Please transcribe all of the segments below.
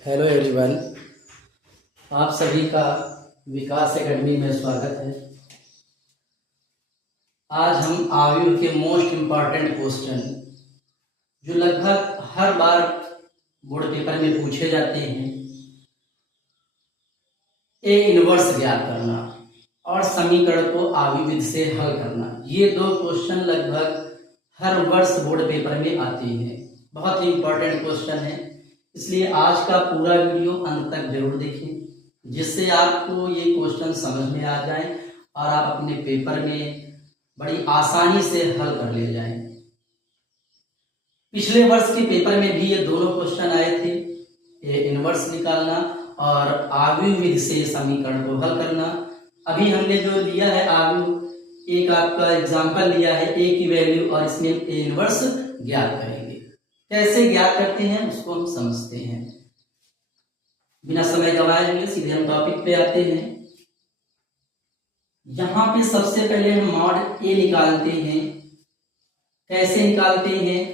Hello everyone, आप सभी का विकास एकेडमी में स्वागत है। आज हम आयु के मोस्ट इम्पॉर्टेंट क्वेश्चन जो लगभग हर बार बोर्ड पेपर में पूछे जाते हैं, ए इनवर्स ज्ञात करना और समीकरण को आयु विधि से हल करना, ये दो क्वेश्चन लगभग हर वर्ष बोर्ड पेपर में आते हैं। बहुत ही इम्पोर्टेंट क्वेश्चन है, इसलिए आज का पूरा वीडियो अंत तक जरूर देखें, जिससे आपको ये क्वेश्चन समझ में आ जाए और आप अपने पेपर में बड़ी आसानी से हल कर ले जाएं। पिछले वर्ष के पेपर में भी ये दोनों क्वेश्चन आए थे, ये इनवर्स निकालना और आयु विधि से समीकरण को हल करना। अभी हमने जो लिया है आयु, एक आपका एग्जाम्पल लिया है ए की वैल्यू और इसमें ए इनवर्स ज्ञात करेंगे। कैसे ज्ञात करते हैं उसको हम समझते हैं। बिना समय गवाए सीधे हम टॉपिक पे आते हैं। यहां पे सबसे पहले हम मॉड ए निकालते हैं। कैसे निकालते हैं?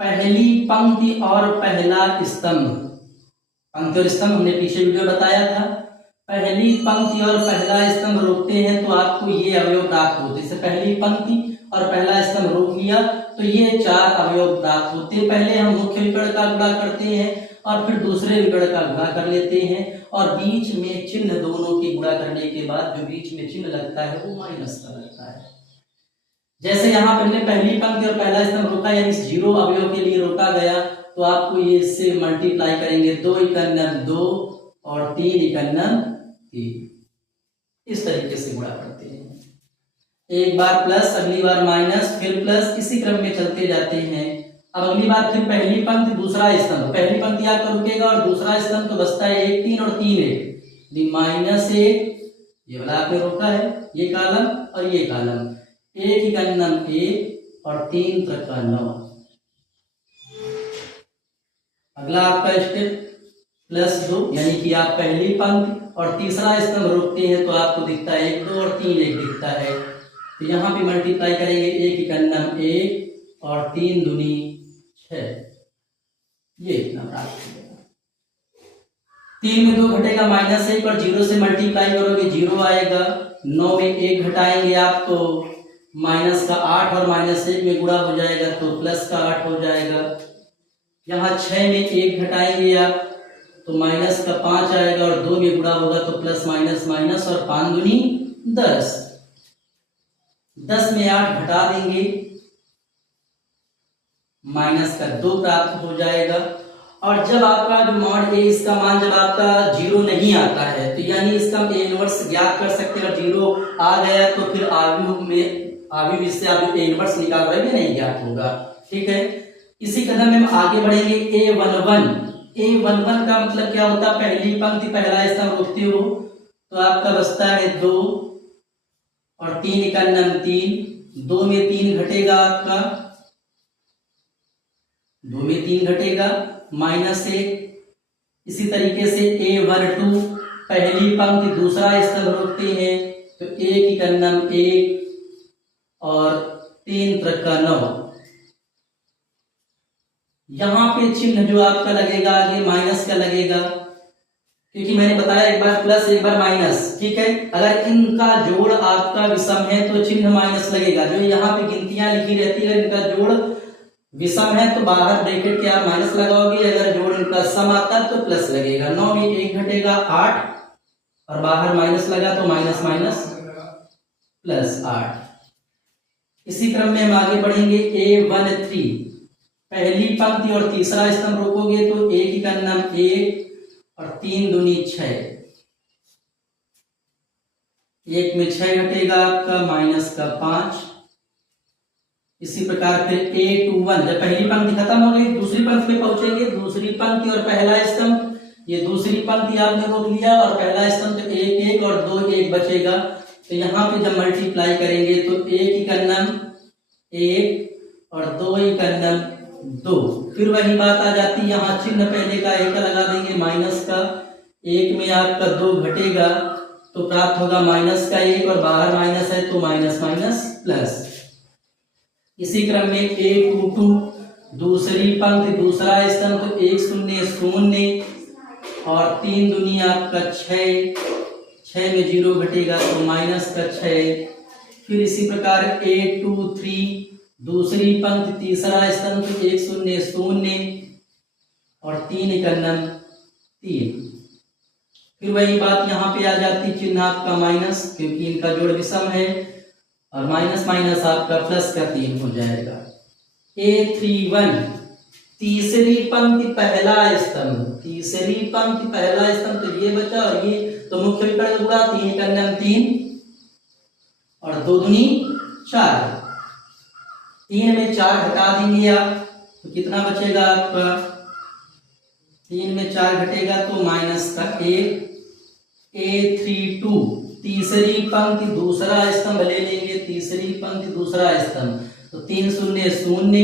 पहली पंक्ति और पहला स्तंभ, पंक्ति और स्तंभ हमने पीछे वीडियो बताया था। पहली पंक्ति और पहला स्तंभ रोकते हैं तो आपको ये अवयव प्राप्त होते हैं। पहली पंक्ति और पहला स्तंभ रोक लिया तो ये चार अवयव प्राप्त होते हैं। पहले हम मुख्य विकर्ण का गुणा करते हैं और फिर दूसरे विकर्ण का गुणा कर लेते हैं और बीच में चिन्ह दोनों के गुणा करने के बाद जो बीच में चिन्ह लगता है वो माइनस का लगता है। जैसे यहाँ पर हमने पहली पंक्ति और पहला स्तंभ रोका, यानी जीरो अवयव के लिए रोका गया, तो आपको ये इससे मल्टीप्लाई करेंगे, 2 × 2 और 3 × 3, इस तरीके से गुणा करते हैं। एक बार प्लस, अगली बार माइनस, फिर प्लस, इसी क्रम में चलते जाते हैं। अब अगली बार फिर पहली पंक्ति दूसरा स्तंभ, पहली पंक्ति आपका रुकेगा और दूसरा स्तंभ तो बचता है 1 3 और 3 1, -1, ये वाला आपने रोका है, ये कॉलम और ये कॉलम, 1 × 1 और 3 × 9। अगला आपका स्टेप +2, यानी कि आप पहली पंक्ति और तीसरा स्तंभ रोकते हैं तो आपको दिखता है 1 2 और 3 1 दिखता है। तो यहाँ पे मल्टीप्लाई करेंगे, 1 × 1 और 3 दूनी 6, ये इतना प्राप्त होगा। 3 में 2 घटेगा -1 और 0 से मल्टीप्लाई करोगे 0 आएगा। 9 में 1 घटाएंगे आप तो माइनस का 8 और -1 में गुणा हो जाएगा तो प्लस का 8 हो जाएगा। यहाँ 6 में 1 घटाएंगे आप तो माइनस का 5 आएगा और 2 में गुणा होगा तो प्लस माइनस माइनस और 5 दूनी 10। 10 में 8 घटा देंगे, माइनस का 2 प्राप्त हो जाएगा। और जब आपका जो मॉड ए, इसका मान जब आपका 0 नहीं आता है तो यानी इसका ए इनवर्स ज्ञात कर सकते हैं। और 0 आ गया तो फिर आयु से आप ए इनवर्स निकाल रहे हैं, नहीं ज्ञात होगा। ठीक है, इसी कदम में हम आगे बढ़ेंगे। A11 का मतलब क्या होता है? पहली पंक्ति पहला स्तंभ रोकते हो तो आपका बचता है 2 और 3 × 3, 2 में 3 घटेगा आपका, 2 में 3 घटेगा, -1। इसी तरीके से A12 पहली पंक्ति दूसरा स्तंभ रोकते हैं तो 1 × 1 और 3 × 9। यहाँ पे चिन्ह जो आपका लगेगा आगे माइनस का लगेगा, क्योंकि मैंने बताया एक बार प्लस एक बार माइनस। ठीक है, अगर इनका जोड़ आपका विषम है तो चिन्ह माइनस लगेगा। जो यहाँ पे गिनतियां लिखी रहती है, इनका जोड़ विषम है तो बाहर ब्रैकेट के आप माइनस लगाओगे, अगर जोड़ इनका सम आता है तो प्लस लगेगा। 9 में 1 घटेगा 8 और बाहर माइनस लगा तो माइनस माइनस +8। इसी क्रम में हम आगे बढ़ेंगे। A13 पहली पंक्ति और तीसरा स्तंभ रोकोगे तो 1 × 1 और 3 दूनी 6, 1 में 6 घटेगा आपका, माइनस का 5। इसी प्रकार फिर A21 जब पहली पंक्ति खत्म हो गई दूसरी पंक्ति पे पहुंचेंगे। दूसरी पंक्ति और पहला स्तंभ, ये दूसरी पंक्ति आपने रोक लिया और पहला स्तंभ तो 1 1 और 2 1 बचेगा। तो यहाँ पे जब मल्टीप्लाई करेंगे तो 1 × 1 और 2 × 2, फिर वही बात आ जाती है। यहाँ चिन्ह पहले का 1 लगा देंगे, माइनस का 1 में आपका 2 घटेगा तो प्राप्त होगा माइनस का 1 और बाहर माइनस है तो माइनस माइनस प्लस। इसी क्रम में A22 दूसरी पंक्ति दूसरा स्तंभ तो 1 0 0 और 3 दूनी आपका 6, 6 में 0 घटेगा तो माइनस का 6। फिर इसी प्रकार 8 2 3 दूसरी पंक्ति तीसरा स्तंभ तो 1 0 0 और 3 एकन्नम 3। फिर वही बात यहाँ पे आ जाती, चिन्ह आपका माइनस क्योंकि इनका जोड़ विषम है और माइनस माइनस आपका प्लस का 3 हो जाएगा। A31 तीसरी पंक्ति पहला स्तंभ, तीसरी पंक्ति पहला स्तंभ तो ये बचा और ये तो मुख्य विकर्ण गुणा 3 एकन्नम 3 और 2 दूनी 4, 3 में 4 घटा देंगे आप तो कितना बचेगा आपका, 3 में 4 घटेगा तो माइनस का 1। A32 तीसरी पंक्ति दूसरा स्तंभ ले लेंगे, तीसरी पंक्ति दूसरा स्तंभ तो 3 0 0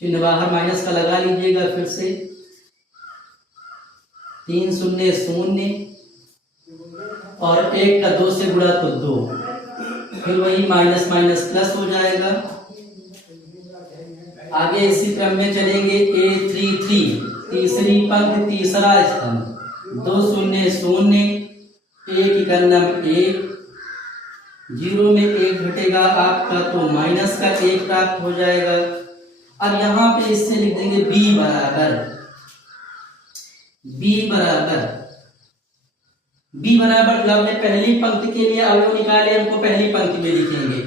चिन्ह बाहर माइनस का लगा लीजिएगा, फिर से 3 0 0 और 1 का 2 से गुणा तो 2, फिर वही माइनस माइनस प्लस हो जाएगा। आगे इसी क्रम में चलेंगे। A33 तीसरी पंक्ति तीसरा स्तंभ 2 0 0 1 एकन्नम 1, 0 में 1 घटेगा आपका तो माइनस का 1 प्राप्त हो जाएगा। अब यहाँ पे इससे लिख देंगे b बराबर, जब हमने पहली पंक्ति के लिए अवयव निकाले हमको पहली पंक्ति में लिखेंगे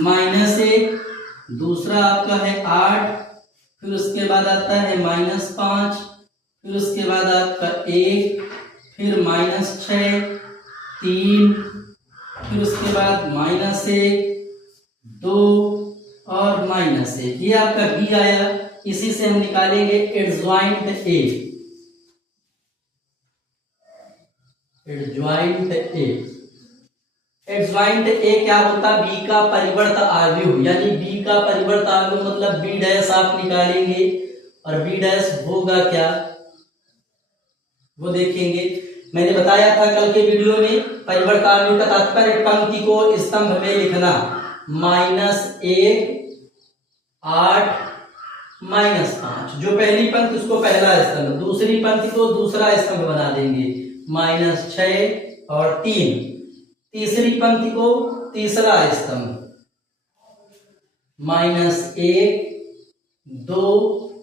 -1, दूसरा आपका है 8, फिर उसके बाद आता है -5, फिर उसके बाद आपका 1, फिर -6 3, फिर उसके बाद -1 2 और -1, ये आपका b आया। इसी से हम निकालेंगे एडज्वाइंट a, एडज्वाइंट a क्या होता है, b का परिवर्त आव्यूह, यानी b का परिवर्त आव्यूह मतलब b डैश आप निकालेंगे और b डैश होगा क्या वो देखेंगे। मैंने बताया था कल के वीडियो में, परिवर्त आव्यूह का तात्पर्य पंक्ति को स्तंभ में लिखना, -1 8 -5, जो पहली पंक्ति उसको पहला स्तंभ, दूसरी पंक्ति को दूसरा स्तंभ बना देंगे -6 और 3, तीसरी पंक्ति को तीसरा स्तंभ -1 2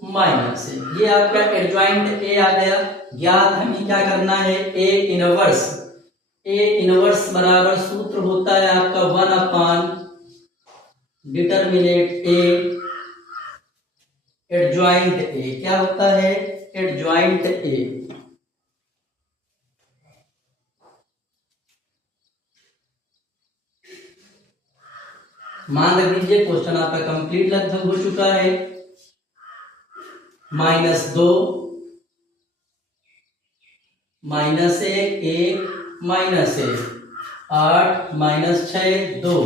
-1, ये आपका एडज्वाइंट a आ गया। ज्ञात हमें क्या करना है, A इनवर्स बराबर सूत्र होता है आपका 1/डिटरमिनेंट A, एडज्वाइंट A क्या होता है, एडज्वाइंट A। मान रख लीजिए क्वेश्चन आपका कंप्लीट लगभग हो चुका है। -2 -1 1 -1 8 -6 2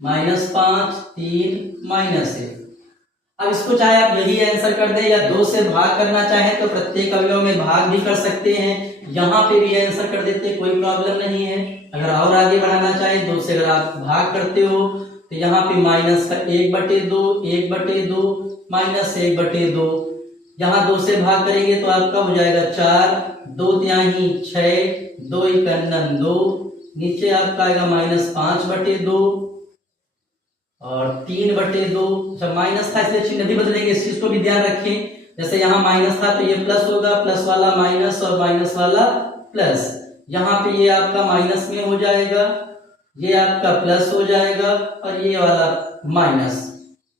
-5 3 -1। अब इसको चाहे आप यही आंसर कर दें या 2 से भाग करना चाहें तो प्रत्येक अवयव में भाग भी कर सकते हैं, यहाँ पे भी आंसर कर देते, कोई प्रॉब्लम नहीं है। अगर और आगे बढ़ाना चाहे 2 से अगर आप भाग करते हो तो यहाँ पे माइनस का 1/2 1/2 -1/2, यहाँ 2 से भाग करेंगे तो आपका हो जाएगा 4 2 तिहाई 6 2 एकन्नम 2, नीचे आपका आएगा -5/2 और 3/2। जब माइनस था इसलिए चिन्ह भी बदलेंगे, इस चीज को भी ध्यान रखें। जैसे यहाँ माइनस था तो ये प्लस होगा, प्लस वाला माइनस और माइनस वाला प्लस, यहाँ पे ये आपका माइनस में हो जाएगा, ये आपका प्लस हो जाएगा और ये वाला माइनस।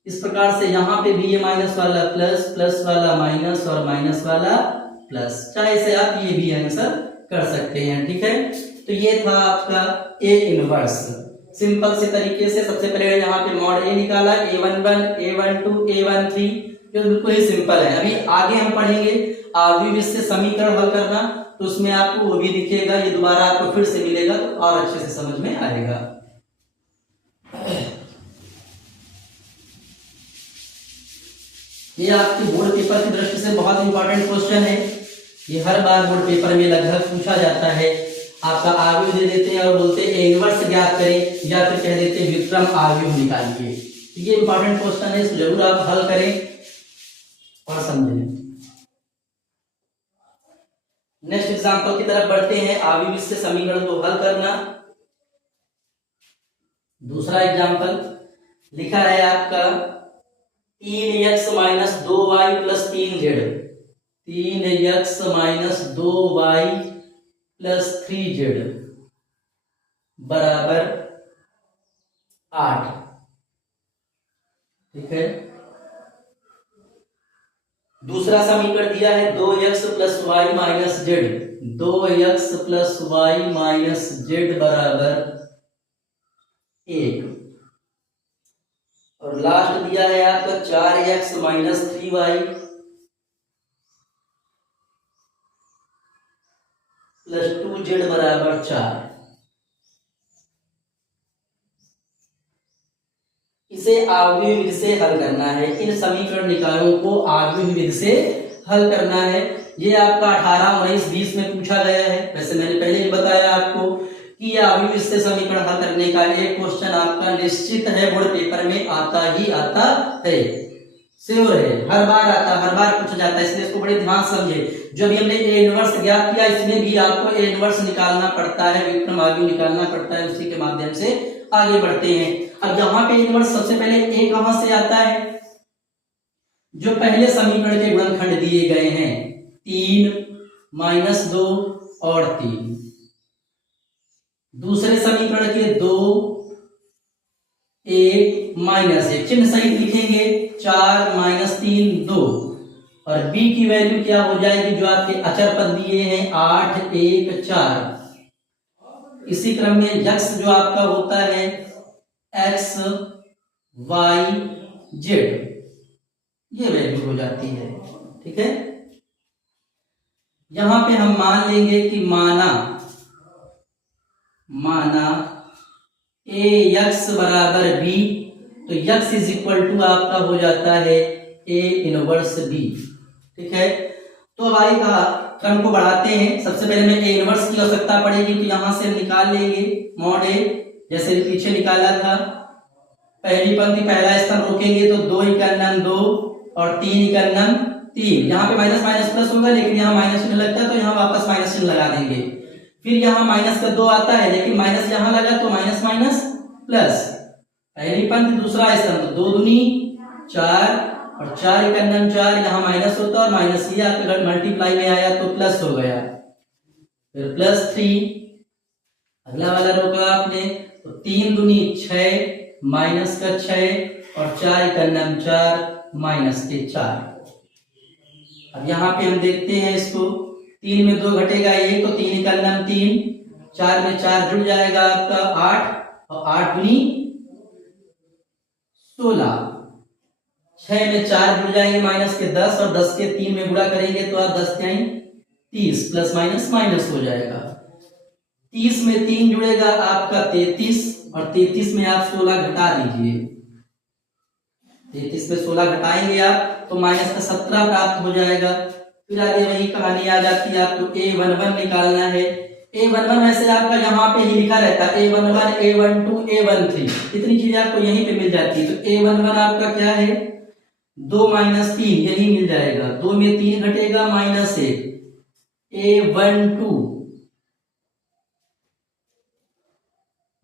इस प्रकार से यहाँ पे भी ये माइनस वाला प्लस, प्लस वाला माइनस और माइनस वाला प्लस, चाहे से आप ये भी आंसर कर सकते हैं। ठीक है, तो ये था आपका A इनवर्स। सिंपल से तरीके से सबसे पहले यहाँ पे मॉड A निकाला, A11 A12 A13, जो बिल्कुल ही सिंपल है। अभी आगे हम पढ़ेंगे आव्यूह से समीकरण हल करना, तो उसमें आपको वो भी दिखेगा, ये दोबारा आपको फिर से मिलेगा तो और अच्छे से समझ में आएगा। ये आपके बोर्ड पेपर की दृष्टि से बहुत इंपॉर्टेंट क्वेश्चन है, ये हर बार बोर्ड पेपर में लगभग पूछा जाता है। आपका आव्यूह दे देते हैं और बोलते हैं इनवर्स ज्ञात करें, या फिर कह देते हैं व्युत्क्रम आव्यूह निकालिए। ये इंपॉर्टेंट क्वेश्चन है, जरूर आप हल करें। और समझें। नेक्स्ट एग्जांपल की तरफ बढ़ते हैं, आविविष्ट समीकरण को हल करना। दूसरा एग्जांपल लिखा है आपका 3x minus 2y plus 3z, 3x minus 2y plus 3z बराबर 8। ठीक है। दूसरा समीकरण दिया है 2x plus Y minus Z, 2x plus Y minus Z बराबर 1। और लास्ट दिया है आपका 4x minus 3y plus 2z बराबर 4। इसे आव्यूह विधि से हल करना है। इन समीकरण निकायों को आव्यूह विधि से हल करना है। ये आपका 18, 19, 20 में पूछा गया है। वैसे मैंने पहले ही बताया आपको कि आव्यूह विधि से समीकरण हल करने का एक क्वेश्चन आपका निश्चित है, बोर्ड पेपर में आता ही आता है, श्योर है, हर बार आता, हर बार पूछा जाता है, इसलिए इसको बड़े ध्यान से समझे। जो भी हमने ए इनवर्स ज्ञात किया, इसमें भी आपको ए इनवर्स निकालना पड़ता है, व्युत्क्रम आव्यूह निकालना पड़ता है, उसी के माध्यम से आगे बढ़ते हैं। अब यहाँ पे इनवर्स सबसे पहले ए कहां से आता है? जो पहले समीकरण के गुणनखंड दिए गए हैं 3 माइनस 2 और 3, दूसरे समीकरण के 2 1 माइनस 1, चिन्ह सहित लिखेंगे 4 माइनस 3 2, और b की वैल्यू क्या हो जाएगी जो आपके अचर पद दिए हैं 8 1 4। इसी क्रम में यक्ष जो आपका होता है x y z, ये वैल्यू हो जाती है। ठीक है। यहां पे हम मान लेंगे कि माना a x बराबर b, तो x इज इक्वल टू आपका हो जाता है a इनवर्स b। ठीक है। तो अब आगे कहा क्रम को बढ़ाते हैं। सबसे पहले में a इनवर्स की आवश्यकता पड़ेगी, तो यहां से हम निकाल लेंगे मॉड a, जैसे पीछे निकाला था। पहली पंक्ति पहला स्तंभ रोकेंगे तो 2 का नम 2 और 3 का नम 3। यहाँ पे माइनस माइनस प्लस होगा, लेकिन यहाँ माइनस चिन्ह लगता है तो यहाँ वापस माइनस चिन्ह लगा देंगे। फिर यहाँ माइनस का 2 आता है, लेकिन माइनस यहाँ लगा तो माइनस माइनस प्लस। पहली पंक्ति दूसरा स्तंभ 2 दूनी 4 और 4 का नम 4, यहाँ माइनस होता है और माइनस ये आपके अगर मल्टीप्लाई में आया तो प्लस हो गया। फिर प्लस 3, अगला वाला रोका आपने तो 3 दूनी 6 माइनस का 6 और 4 का नम 4 माइनस के 4। अब यहाँ पे हम देखते हैं इसको, 3 में 2 घटेगा 1 तो 3 का नम 3, 4 में 4 जुड़ जाएगा आपका 8 और 8 दूनी 16, 6 में 4 जुड़ जाएंगे माइनस के 10 और 10 के 3 में गुणा करेंगे तो आप 10 के 30 प्लस माइनस माइनस हो जाएगा। 30 में 3 जुड़ेगा आपका 33 और 33 में आप 16 घटा दीजिए। 33 में 16 घटाएंगे आप तो माइनस का 17 प्राप्त हो जाएगा। फिर आगे वही कहानी आ जाती है, आपको a11 निकालना है। a11 वैसे आपका यहाँ पे ही लिखा रहता है a11 a12 a13, इतनी चीजें आपको यहीं पे मिल जाती है। तो a11 आपका क्या है 2 माइनस 3, यही मिल जाएगा। 2 में 3 घटेगा माइनस 1, a12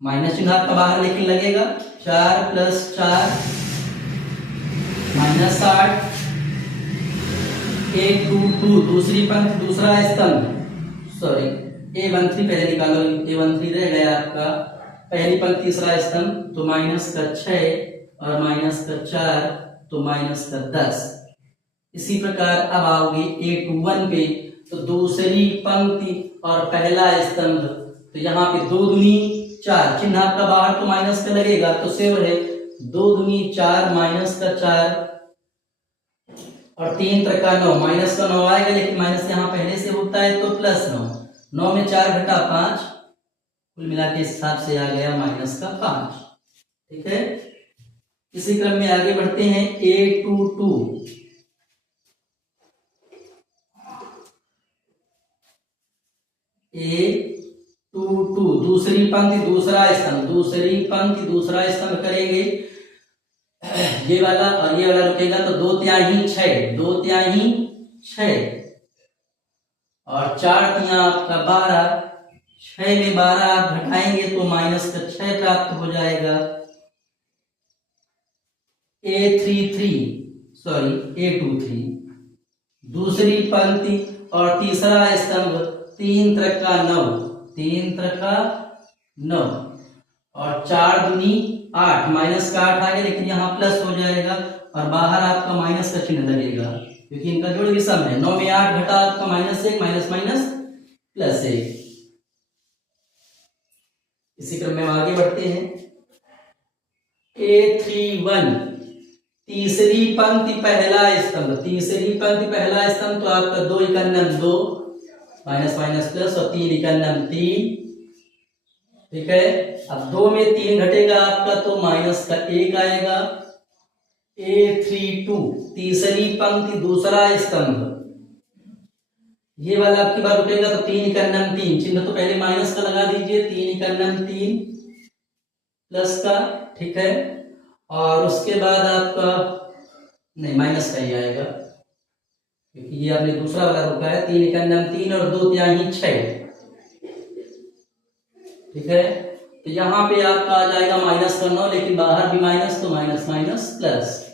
माइनस चिन्ह आपका बाहर लेकिन लगेगा 4 प्लस 4 माइनस 8, 1 2 2, दूसरी पंक्ति दूसरा स्तंभ, सॉरी a13 पहले निकालो, a13 रह गया आपका पहली पंक्ति तीसरा स्तंभ, तो माइनस का 6 और माइनस का 4 तो माइनस का 10। इसी प्रकार अब आओगे a21 पे, तो दूसरी पंक्ति और पहला स्तंभ, तो यहाँ पे 2 दूनी 4, चिन्ह आपका बाहर तो माइनस का लगेगा तो सेव है 2 दूनी 4 माइनस का 4 और 3 का 9, माइनस का 9 आएगा, लेकिन माइनस यहाँ पहले से होता है तो प्लस 9, 9 में 4 घटा 5, कुल मिला के हिसाब से आ गया माइनस का 5। ठीक है। इसी क्रम में आगे बढ़ते हैं a22, दूसरी पंक्ति दूसरा स्तंभ, दूसरी पंक्ति दूसरा स्तंभ करेंगे। ये वाला और ये वाला रुकेगा तो 2 तिहाई 6, 2 तिहाई 6 और 4 तिहाई आपका 12, 6 में 12 आप घटाएंगे तो माइनस का 6 प्राप्त हो जाएगा। A23 दूसरी पंक्ति और तीसरा स्तंभ 3 त्रिका 9, 3 त्रिका 9 और 4 दूनी 8, माइनस का 8 आ गया लेकिन यहाँ प्लस हो जाएगा और बाहर आपका माइनस का चिन्ह लगेगा क्योंकि इनका जोड़ विषम है। 9 में 8 घटा आपका -1, माइनस माइनस +1। इसी क्रम में आगे बढ़ते हैं। A31 तीसरी पंक्ति पहला स्तंभ, तीसरी पंक्ति पहला स्तंभ तो आपका 2 इकन्नम 2, माइनस माइनस प्लस और 3 इकन्नम 3, ठीक है। अब 2 में 3 घटेगा आपका तो माइनस का 1 आएगा। A32 तीसरी पंक्ति दूसरा स्तंभ, ये वाला आपकी बार रुकेगा तो 3 इकन्नम 3, चिन्ह तो पहले माइनस का लगा दीजिए, 3 इकन्नम 3 प्लस का, ठीक है। और उसके बाद आपका नहीं माइनस का ही आएगा क्योंकि ये आपने दूसरा वाला रुका है। 3 इकन्नम 3 और 2 तिहाई 6, ठीक है। तो यहाँ पे आपका आ जाएगा माइनस का 9 लेकिन बाहर भी माइनस तो माइनस माइनस प्लस।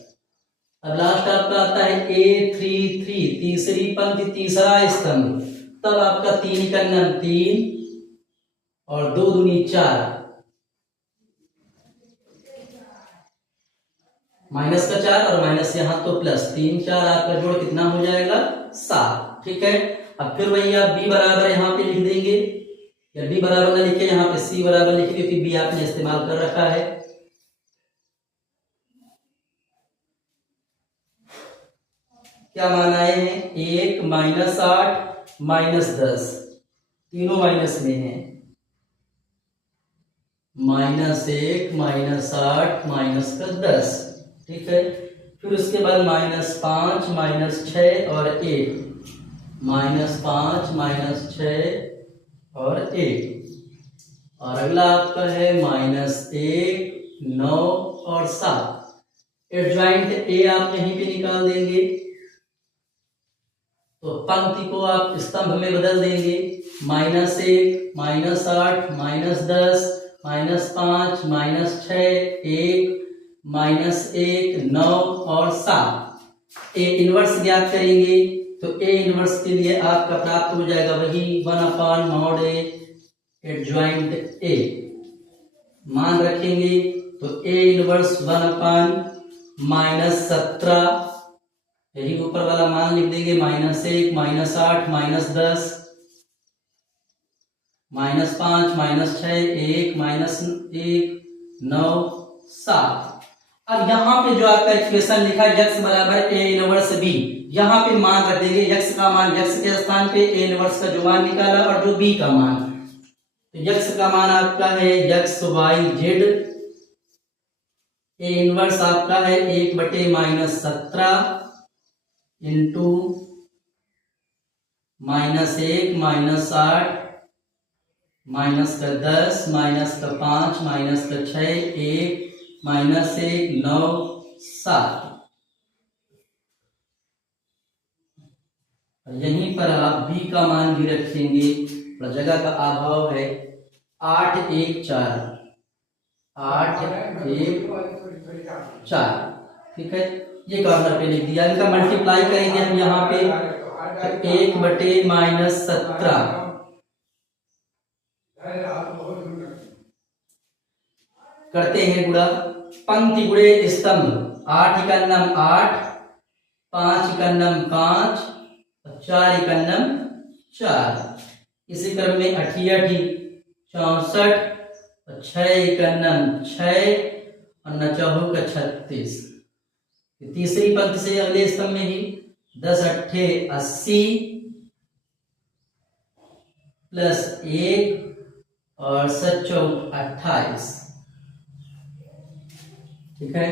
अब लास्ट आपका आता है A33 तीसरी पंक्ति तीसरा स्तंभ, तब आपका 3 इकन्नम 3 और 2 दूनी 4, माइनस का 4 और माइनस यहाँ तो प्लस, 3 4 आपका जोड़ कितना हो जाएगा 7, ठीक है। अब फिर वही आप b बराबर यहाँ पे लिख देंगे या b बराबर ना लिखे यहाँ पे c बराबर लिखिए क्योंकि b आपने इस्तेमाल कर रखा है। क्या मान आए हैं 1 -8 -10, तीनों माइनस में है, -1 -8 -10, ठीक है। फिर उसके बाद -5 -6 और 1, -5 -6 और 1 और अगला आपका है -1 9 और 7। एडजॉइंट ए आप यहीं पे निकाल देंगे तो पंक्ति को आप स्तंभ में बदल देंगे, -1 -8 -10 -5 -6 1 -1 9 और 7। ए इनवर्स ज्ञात करेंगे तो ए इनवर्स के लिए आपका प्राप्त हो जाएगा वही 1/mod A एडजॉइंट ए। मान रखेंगे तो ए इनवर्स 1/-17, यही ऊपर वाला मान लिख देंगे, -1 -8 -10 -5 -6 1 -1 9 7। अब यहाँ पे जो आपका इक्वेशन लिखा है x बराबर a इनवर्स b, यहाँ पे मान रख देंगे x का मान, x के स्थान पे a इनवर्स का जो मान निकाला और जो b का मान, तो x का मान आपका है x y z, a inverse आपका है 1/-17 इंटू -1 -8 -10 -5 -6 1 -1 9 7। यहीं पर आप b का मान भी रखेंगे, जगह का अभाव है। 8 1 4 8 1 4, ठीक है। ये कॉर्नर पे लिख दिया, इनका मल्टीप्लाई करेंगे हम यहाँ पे 1/-17 करते हैं गुणा, पंक्ति गुणे स्तंभ, 8 इकन्नम 8 5 इकन्नम 5 4 इकन्नम 4। इसी क्रम में 8 64 6 इकन्नम 6 और 9 का 36। तीसरी पंक्ति से अगले स्तंभ में ही 10 8 80 प्लस 1 और 7 4 28, ठीक है।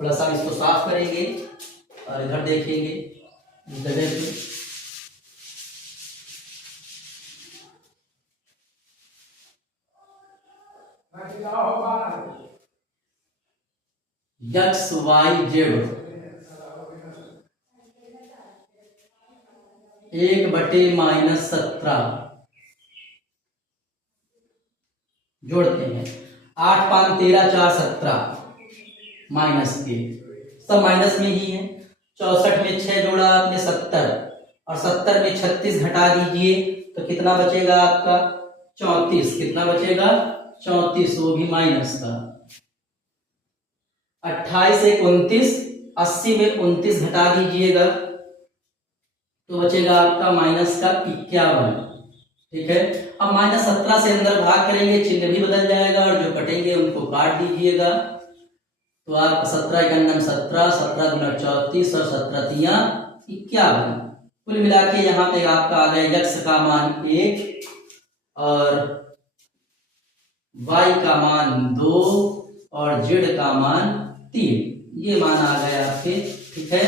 थोड़ा सा इसको साफ करेंगे और इधर देखेंगे इस जगह पे, एक्स वाई जेड 1/-17 जोड़ते हैं। 8 5 13 4 17 माइनस के सब माइनस में ही है। 64 में 6 जोड़ा आपने 70 और 70 में 36 घटा दीजिए तो कितना बचेगा आपका 34। कितना बचेगा 34, वो भी माइनस का। 28 से 29, 80 में 29 घटा दीजिएगा तो बचेगा आपका माइनस का 51। ठीक है, अब -17 से अंदर भाग करेंगे, चिन्ह भी बदल जाएगा और जो कटेंगे उनको काट दीजिएगा तो आप 17 × 17, 17 × 34 और 17 × 51। कुल मिला के यहाँ पे आपका आ गया x का मान 1 और y का मान 2 और z का मान 3। ये मान आ गए आपके। ठीक है,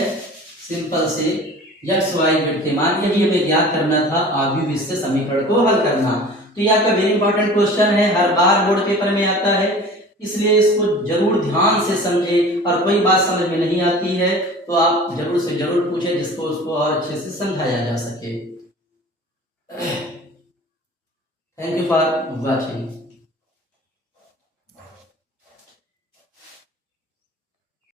सिंपल से x y z के मान यही हमें ज्ञात करना था, आगे विशेष समीकरण को हल करना। तो ये आपका वेरी इंपॉर्टेंट क्वेश्चन है, हर बार बोर्ड पेपर में आता है, इसलिए इसको जरूर ध्यान से समझे और कोई बात समझ में नहीं आती है तो आप जरूर से जरूर पूछें जिसको उसको और अच्छे से समझाया जा सके। Thank you for watching.